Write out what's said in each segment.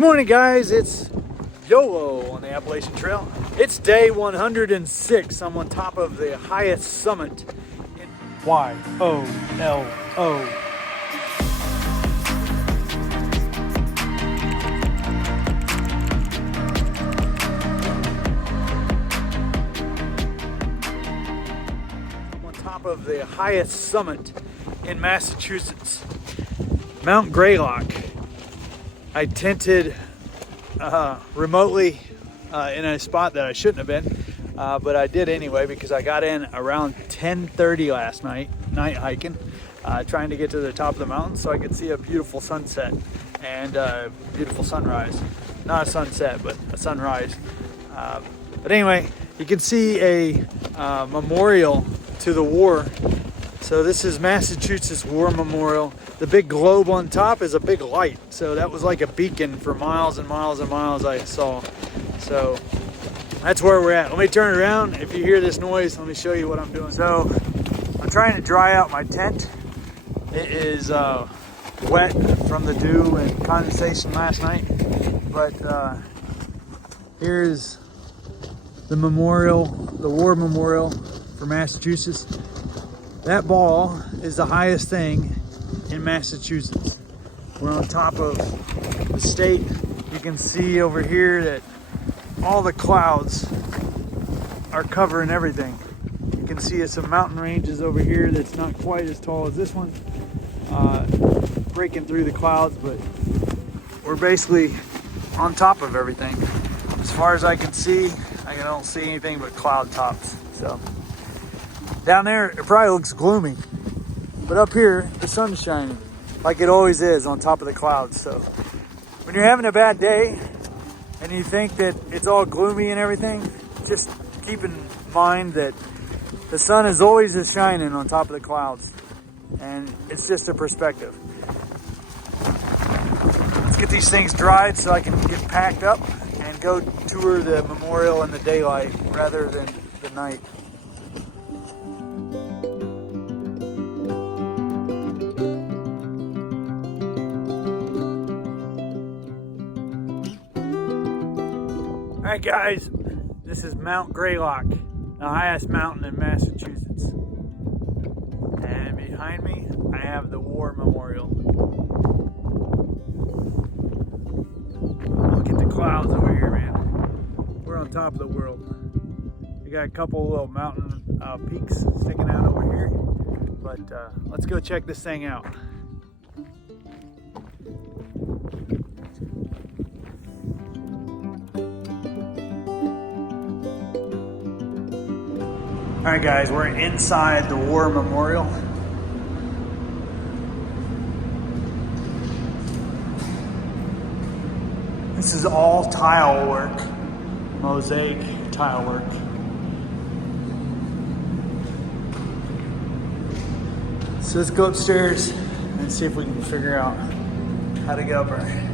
Good morning, guys. It's YOLO on the Appalachian Trail. It's day 106. I'm on top of the highest summit in YOLO. I'm on top of the highest summit in Massachusetts, Mount Greylock. I tented remotely in a spot that I shouldn't have been, but I did anyway because I got in around 10:30 last night hiking, trying to get to the top of the mountain so I could see a beautiful sunset and a beautiful sunrise. Not a sunset, but a sunrise. But anyway, you can see a memorial to the war. So this is Massachusetts War Memorial. The big globe on top is a big light. So that was like a beacon for miles and miles and miles I saw. So that's where we're at. Let me turn it around. If you hear this noise, let me show you what I'm doing. So I'm trying to dry out my tent. It is wet from the dew and condensation last night. But here's the memorial, the war memorial for Massachusetts. That ball is the highest thing in Massachusetts. We're on top of the state. You can see over here that all the clouds are covering everything. You can see some mountain ranges over here that's not quite as tall as this one, breaking through the clouds, but we're basically on top of everything. As far as I can see, I don't see anything but cloud tops. So down there, it probably looks gloomy, but up here, the sun's shining like it always is on top of the clouds. So when you're having a bad day and you think that it's all gloomy and everything, just keep in mind that the sun is always just shining on top of the clouds, and it's just a perspective. Let's get these things dried so I can get packed up and go tour the memorial in the daylight rather than the night. All right, guys, this is Mount Greylock, the highest mountain in Massachusetts. And behind me, I have the War Memorial. Look at the clouds over here, man. We're on top of the world. We got a couple little mountain peaks sticking out over here, but let's go check this thing out. All right, guys, we're inside the War Memorial. This is all tile work, mosaic tile work. So let's go upstairs and see if we can figure out how to get up there.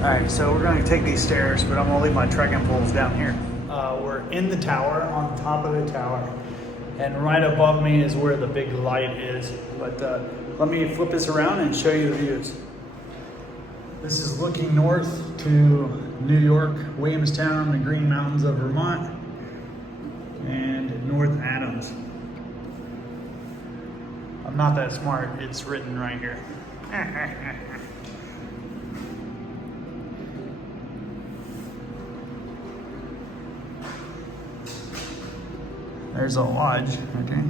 All right, so we're going to take these stairs, but I'm going to leave my trekking poles down here. We're in the tower, on top of the tower, and right above me is where the big light is. But let me flip this around and show you the views. This is looking north to New York, Williamstown, the Green Mountains of Vermont, and North Adams. I'm not that smart, it's written right here. There's a lodge, okay.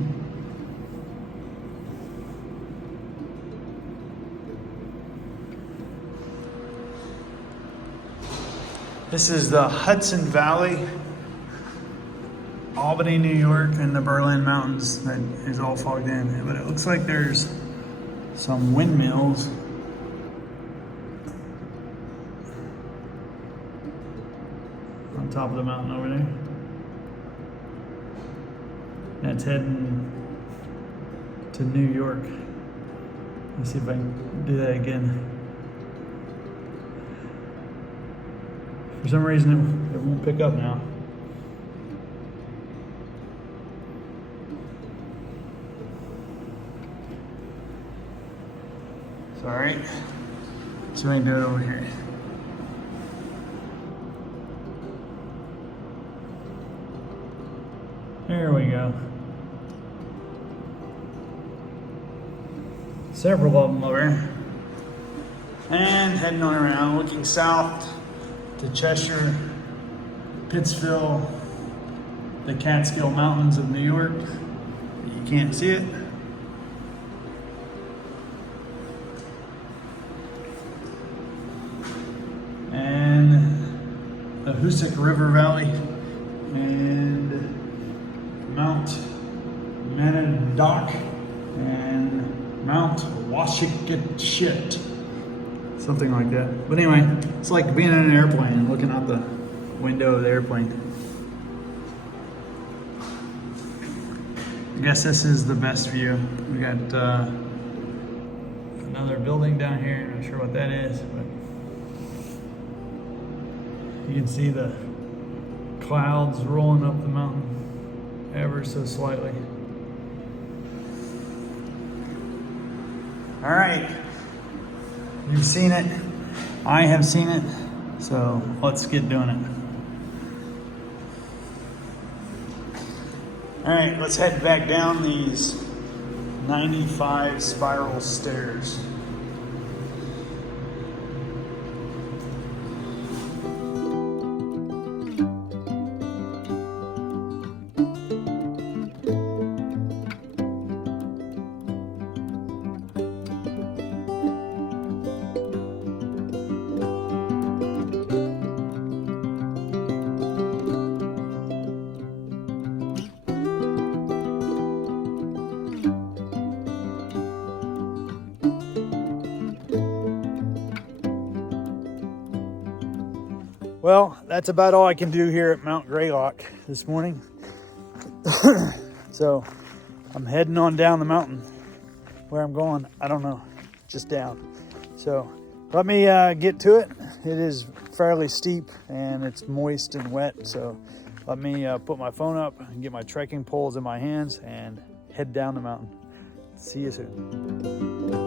This is the Hudson Valley, Albany, New York, and the Berlin Mountains that is all fogged in. But it looks like there's some windmills. On top of the mountain over there. That's heading to New York. Let's see if I can do that again. For some reason, it won't pick up now. Sorry. So we can do it over here. There we go. Several of them over here. And heading on around, looking south to Cheshire, Pittsville, the Catskill Mountains of New York. You can't see it. And the Hoosick River Valley and Mount Manadoc and Mount Washikashit. Something like that. But anyway, it's like being in an airplane, looking out the window of the airplane. I guess this is the best view. We got another building down here. Not sure what that is, but you can see the clouds rolling up the mountain ever so slightly. All right, you've seen it. I have seen it. So let's get doing it. All right, let's head back down these 95 spiral stairs. Well, that's about all I can do here at Mount Greylock this morning. So I'm heading on down the mountain. Where I'm going, I don't know, just down. So let me get to it. It is fairly steep and it's moist and wet. So let me put my phone up and get my trekking poles in my hands and head down the mountain. See you soon.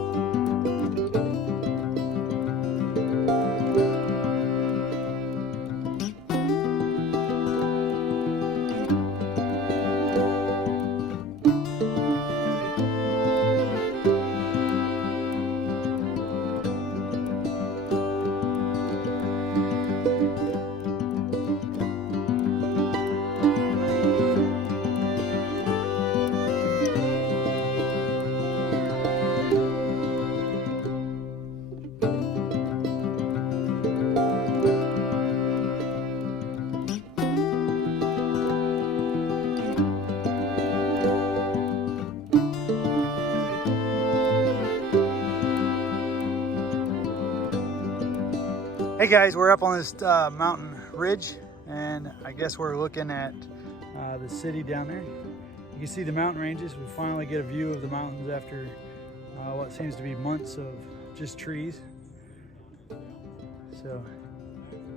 Hey guys, we're up on this mountain ridge, and I guess we're looking at the city down there. You can see the mountain ranges. We finally get a view of the mountains after what seems to be months of just trees. So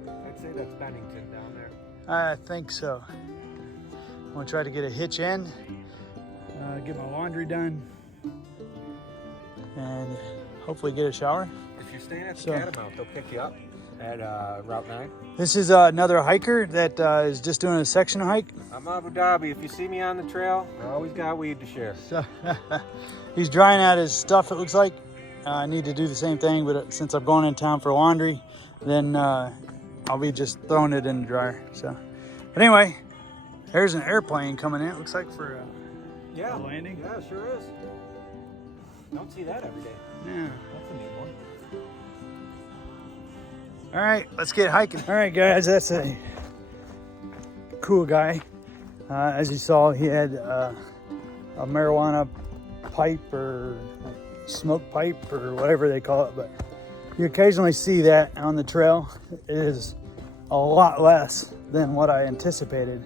I'd say that's Bennington down there. I think so. I'm gonna try to get a hitch in, get my laundry done, and hopefully get a shower. If you're staying at the Catamount, they'll pick you up at Route 9. This is another hiker that is just doing a section hike. I'm Abu Dhabi. If you see me on the trail, I always got weed to share. So he's drying out his stuff, it looks like. I need to do the same thing, but since I'm going in town for laundry, then I'll be just throwing it in the dryer. So, but anyway, there's an airplane coming in. It looks like for a landing. Yeah, sure is. Don't see that every day. Yeah. That's a neat one. All right, let's get hiking. All right, guys, that's a cool guy. As you saw, he had a marijuana pipe or smoke pipe or whatever they call it, but you occasionally see that on the trail. It is a lot less than what I anticipated.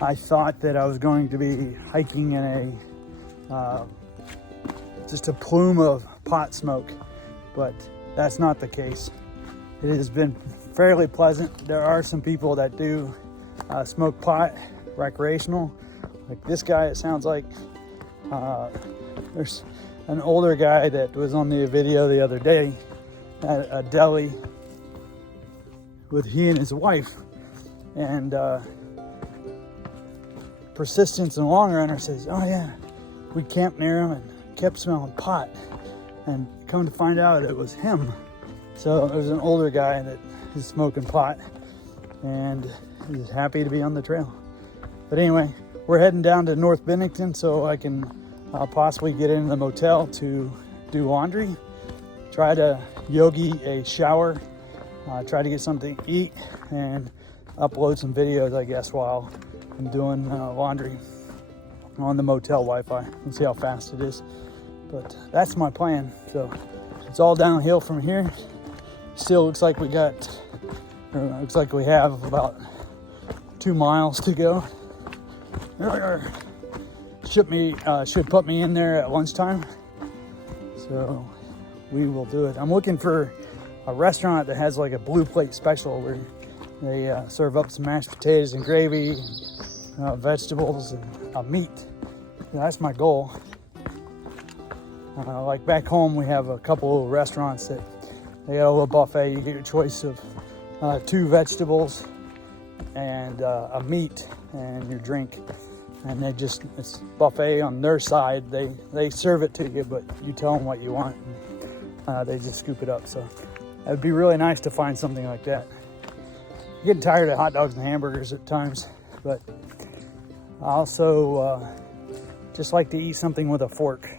I thought that I was going to be hiking in a just a plume of pot smoke, but that's not the case. It has been fairly pleasant. There are some people that do smoke pot recreational. Like this guy, it sounds like there's an older guy that was on the video the other day at a deli with he and his wife, and Persistence and Long Runner says, oh yeah, we camped near him and kept smelling pot, and come to find out it was him. So it was an older guy that is smoking pot, and he's happy to be on the trail. But anyway, we're heading down to North Bennington so I can possibly get into the motel to do laundry, try to yogi a shower, try to get something to eat, and upload some videos, I guess, while I'm doing laundry on the motel Wi-Fi and see how fast it is. But that's my plan. So it's all downhill from here. Still looks like we have about 2 miles to go. Should put me in there at lunchtime. So we will do it. I'm looking for a restaurant that has like a blue plate special where they serve up some mashed potatoes and gravy, and, vegetables and meat. That's my goal. Like back home, we have a couple of restaurants that they got a little buffet. You get your choice of 2 vegetables and a meat and your drink. And it's buffet on their side. They serve it to you, but you tell them what you want, and they just scoop it up. So it'd be really nice to find something like that. I'm getting tired of hot dogs and hamburgers at times, but I also just like to eat something with a fork.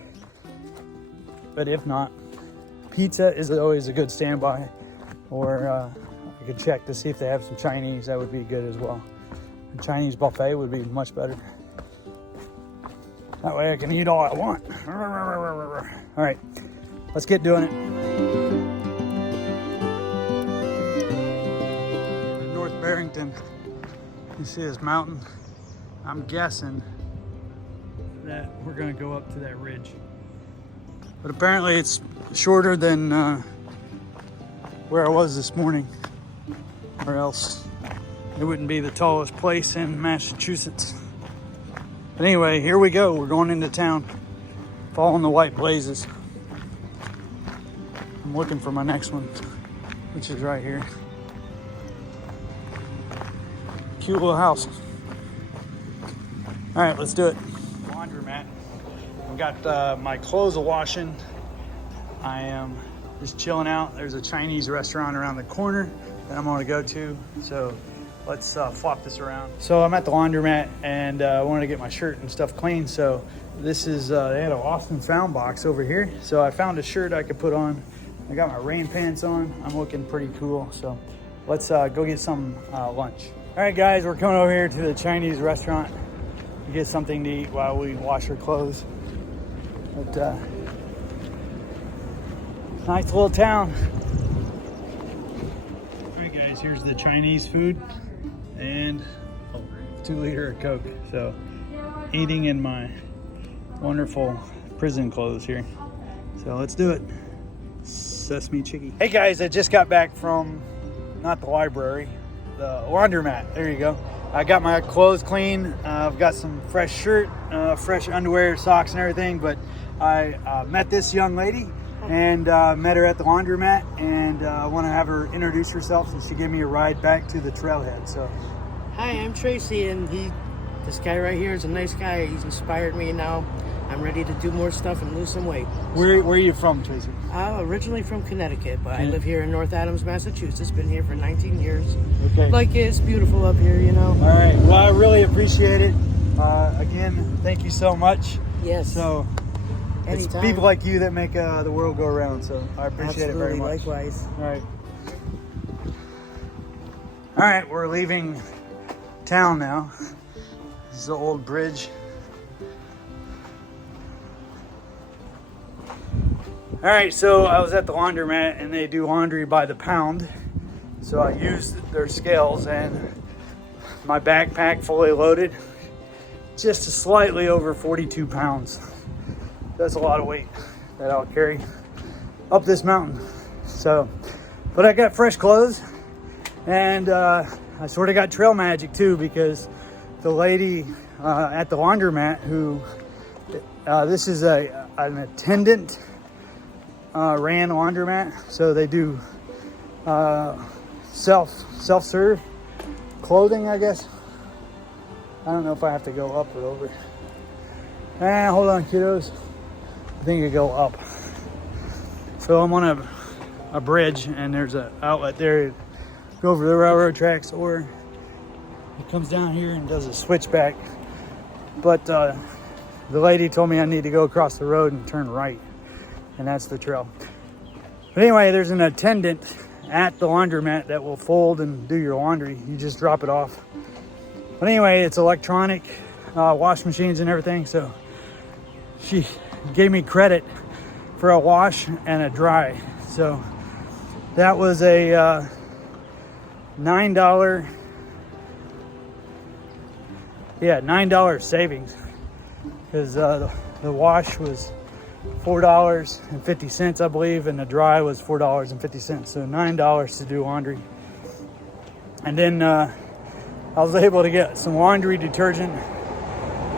But if not, pizza is always a good standby, or I could check to see if they have some Chinese. That would be good as well. A Chinese buffet would be much better. That way I can eat all I want. All right, let's get doing it. North Barrington, you see this mountain? I'm guessing that we're gonna go up to that ridge. But apparently it's shorter than where I was this morning, or else it wouldn't be the tallest place in Massachusetts. But anyway, here we go. We're going into town, following the white blazes. I'm looking for my next one, which is right here. Cute little house. All right, let's do it. Laundromat. I've got my clothes washing. I am just chilling out. There's a Chinese restaurant around the corner that I'm gonna go to. So let's flop this around. So I'm at the laundromat and I wanted to get my shirt and stuff clean. So this is, they had an Austin Found box over here. So I found a shirt I could put on. I got my rain pants on. I'm looking pretty cool. So let's go get some lunch. All right, guys, we're coming over here to the Chinese restaurant to get something to eat while we wash our clothes. But nice little town. All right, guys, here's the Chinese food and a 2-liter of Coke. So eating in my wonderful prison clothes here. So let's do it. Sesame chicky. Hey guys, I just got back from, not the library, the laundromat. There you go. I got my clothes clean. I've got some fresh shirt, fresh underwear, socks and everything, but I met this young lady and met her at the laundromat, and I want to have her introduce herself, and she gave me a ride back to the trailhead. So, hi, I'm Tracy, and this guy right here is a nice guy. He's inspired me, and now I'm ready to do more stuff and lose some weight. Where are you from, Tracy? Originally from Connecticut, but I live here in North Adams, Massachusetts. Been here for 19 years. Okay. Like it's beautiful up here, you know. All right. Well, I really appreciate it. Again, thank you so much. Yes. So, it's anytime. people like you that make the world go around. So I appreciate it very much. Likewise. All right. All right, we're leaving town now. This is the old bridge. All right, so I was at the laundromat and they do laundry by the pound. So I used their scales and my backpack fully loaded, just slightly over 42 pounds. That's a lot of weight that I'll carry up this mountain. So, but I got fresh clothes and I sort of got trail magic too, because the lady at the laundromat who, this is a an attendant ran laundromat. So they do self-serve clothing, I guess. I don't know if I have to go up or over. Hold on, kiddos. I think I go up. So I'm on a bridge, and there's an outlet there. Go over the railroad tracks, or it comes down here and does a switchback. But the lady told me I need to go across the road and turn right, and that's the trail. But anyway, there's an attendant at the laundromat that will fold and do your laundry. You just drop it off. But anyway, it's electronic, wash machines and everything. So she gave me credit for a wash and a dry. So that was a $9 savings, because the wash was $4.50, I believe, and the dry was $4.50. So $9 to do laundry. And then I was able to get some laundry detergent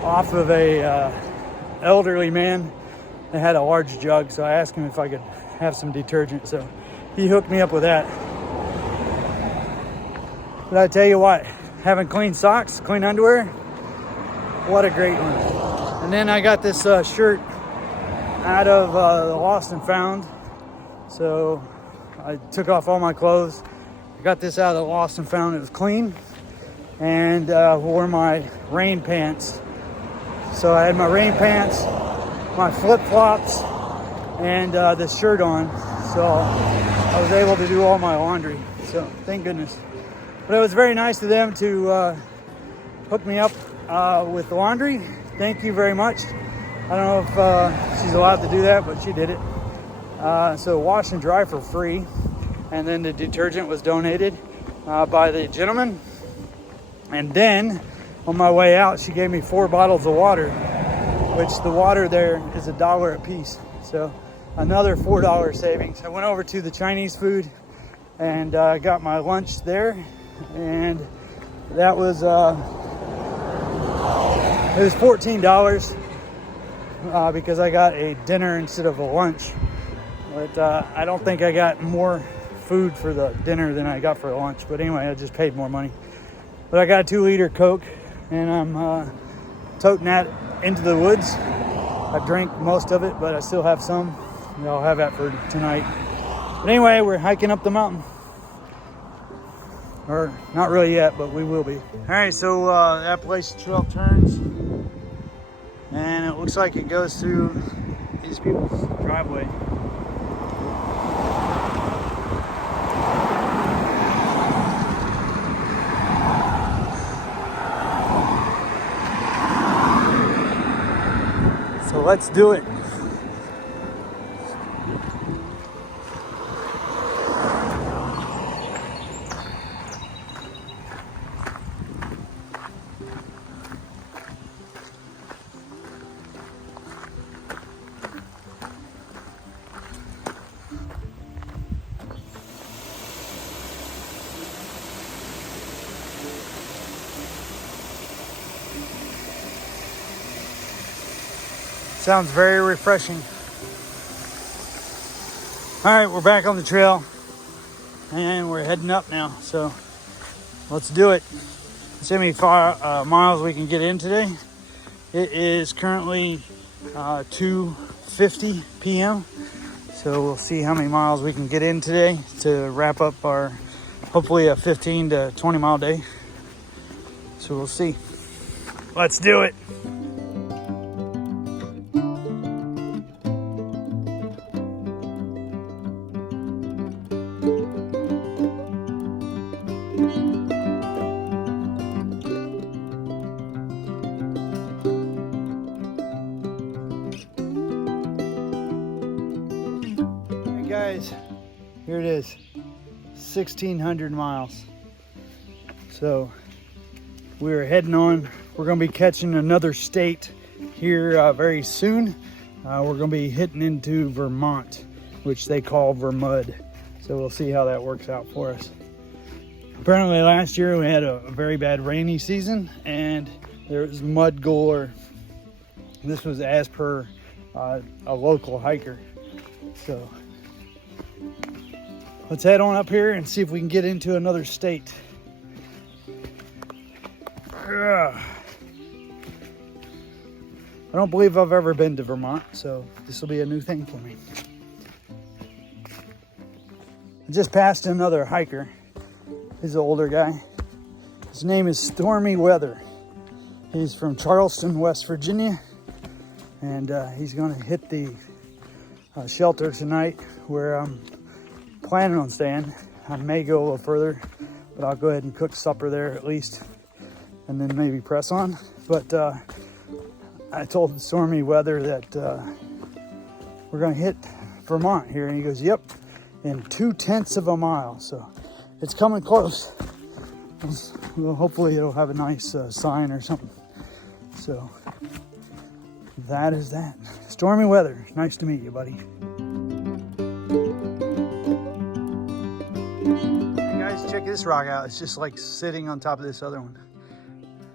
off of a elderly man that had a large jug. So I asked him if I could have some detergent. So he hooked me up with that. But I tell you what, having clean socks, clean underwear, what a great one. And then I got this shirt out of the Lost and Found. So I took off all my clothes. I got this out of the Lost and Found. It was clean. And wore my rain pants. So I had my rain pants, my flip-flops, and this shirt on. So I was able to do all my laundry. So thank goodness. But it was very nice of them to hook me up with the laundry. Thank you very much. I don't know if she's allowed to do that, but she did it. So wash and dry for free. And then the detergent was donated by the gentleman. And then on my way out, she gave me 4 bottles of water, which the water there is $1 a piece. So another $4 savings. I went over to the Chinese food and got my lunch there. And that was it was $14 because I got a dinner instead of a lunch. But I don't think I got more food for the dinner than I got for the lunch. But anyway, I just paid more money. But I got a 2-liter Coke, and I'm toting that into the woods. I drank most of it, but I still have some. And I'll have that for tonight. But anyway, we're hiking up the mountain. Or not really yet, but we will be. All right, so the Appalachian Trail turns, and it looks like it goes through these people's driveway. So let's do it. Sounds very refreshing. All right, we're back on the trail and we're heading up now. So let's do it. Let's see how many miles we can get in today. It is currently 2:50 p.m. So we'll see how many miles we can get in today to wrap up our hopefully a 15 to 20 mile day. So we'll see. Let's do it. Guys, here it is, 1,600 miles. So we're heading on. We're going to be catching another state here very soon. We're going to be hitting into Vermont, which they call Vermud. So we'll see how that works out for us. Apparently last year we had a very bad rainy season and there was mud galore. This was as per a local hiker. So let's head on up here and see if we can get into another state. I don't believe I've ever been to Vermont, so this will be a new thing for me. I just passed another hiker. He's an older guy. His name is Stormy Weather. He's from Charleston, West Virginia, and he's gonna hit the shelter tonight where I'm planning on staying. I may go a little further, but I'll go ahead and cook supper there at least, and then maybe press on. But I told Stormy Weather that we're gonna hit Vermont here, and he goes, yep, in 0.2 of a mile. So it's coming close. Well, hopefully it'll have a nice sign or something. So that is that. Stormy Weather, nice to meet you, buddy. Hey guys, check this rock out. It's just like sitting on top of this other one.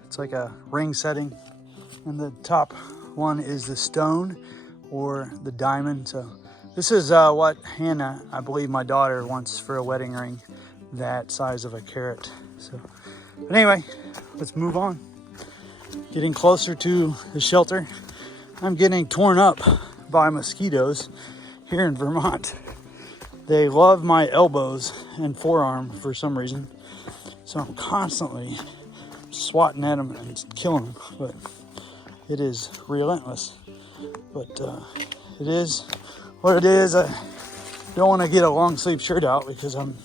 It's like a ring setting, and the top one is the stone or the diamond. So this is what Hannah, I believe my daughter, wants for a wedding ring, that size of a carat. So, but anyway, let's move on. Getting closer to the shelter. I'm getting torn up by mosquitoes here in Vermont. They love my elbows and forearm for some reason. So I'm constantly swatting at them and killing them, but it is relentless. But it is what it is. I don't want to get a long sleeve shirt out because I'm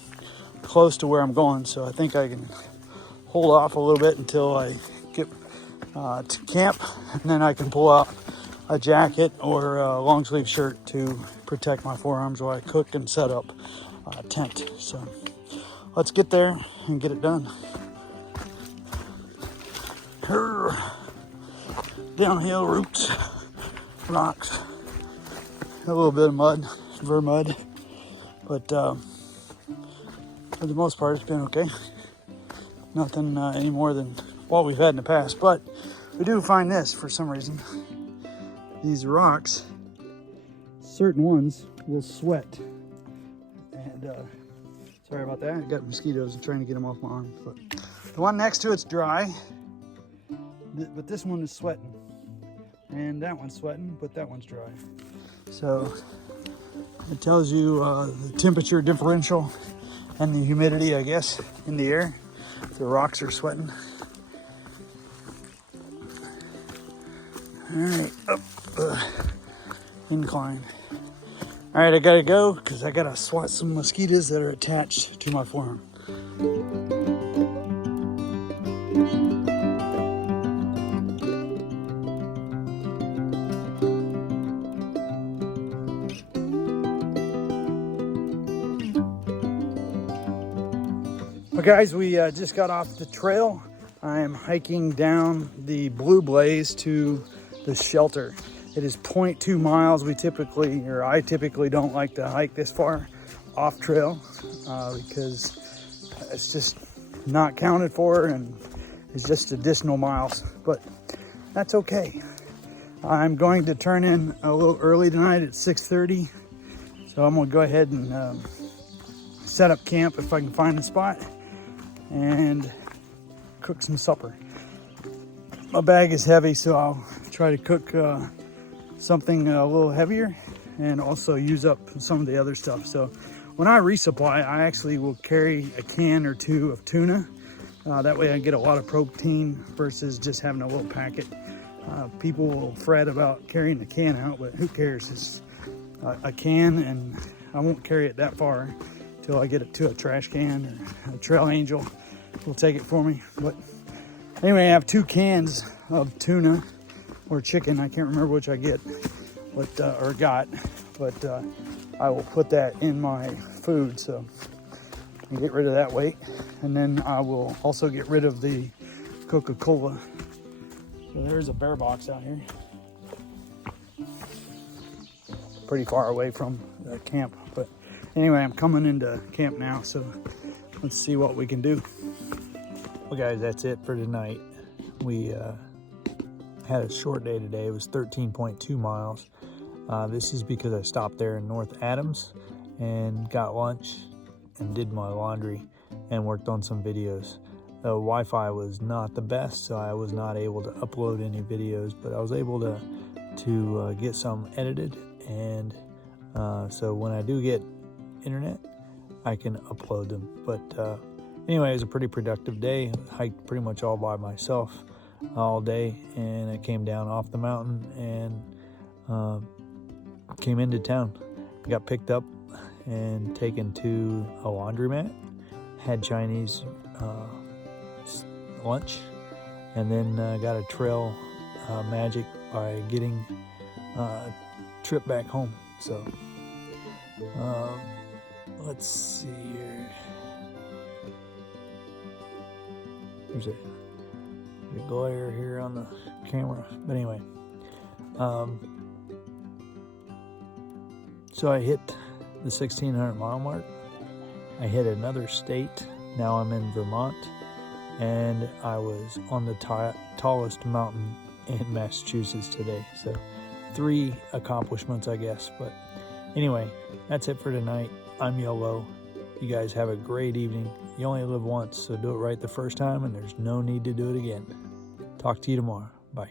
close to where I'm going, so I think I can hold off a little bit until I get to camp, and then I can pull out a jacket or a long sleeve shirt to protect my forearms while I cook and set up a tent. So let's get there and get it done. Downhill routes, rocks, a little bit of mud, vermud, but for the most part it's been okay. Nothing any more than what we've had in the past, but we do find this for some reason. These rocks, certain ones will sweat, and sorry about that. I got mosquitoes and trying to get them off my arm, but the one next to it's dry, but this one is sweating, and that one's sweating, but that one's dry. So it tells you the temperature differential and the humidity, I guess, in the air. The rocks are sweating. All right, up incline. All right, I gotta go because I gotta swat some mosquitoes that are attached to my forearm. Well, guys, we just got off the trail. I am hiking down the Blue Blaze to the shelter. It is 0.2 miles. I typically don't like to hike this far off trail because it's just not counted for, and it's just additional miles, but that's okay. I'm going to turn in a little early tonight at 6:30. So I'm gonna go ahead and set up camp if I can find a spot and cook some supper. My bag is heavy, so I'll try to cook something a little heavier and also use up some of the other stuff. So when I resupply, I actually will carry a can or two of tuna. That way I get a lot of protein versus just having a little packet. People will fret about carrying the can out, but who cares? It's a can, and I won't carry it that far till I get it to a trash can, or a trail angel will take it for me. But anyway, I have 2 cans of tuna or chicken. I can't remember which I get, but or got, but I will put that in my food so I can get rid of that weight. And then I will also get rid of the Coca-Cola. So there's a bear box out here. Pretty far away from the camp, but anyway, I'm coming into camp now, so let's see what we can do. Well, guys, that's it for tonight. We had a short day today. It was 13.2 miles. This is because I stopped there in North Adams and got lunch and did my laundry and worked on some videos. The Wi-Fi was not the best, so I was not able to upload any videos, but I was able to get some edited, and so when I do get internet, I can upload them. But anyway, it was a pretty productive day. Hiked pretty much all by myself all day, and I came down off the mountain and came into town. Got picked up and taken to a laundromat, had Chinese lunch, and then got a trail magic by getting a trip back home. So let's see here. There's a glare here on the camera, but anyway, so I hit the 1,600 mile mark. I hit another state. Now I'm in Vermont, and I was on the tallest mountain in Massachusetts today. So 3 accomplishments, I guess. But anyway, that's it for tonight. I'm YOLO. You guys have a great evening. You only live once, so do it right the first time, and there's no need to do it again. Talk to you tomorrow. Bye.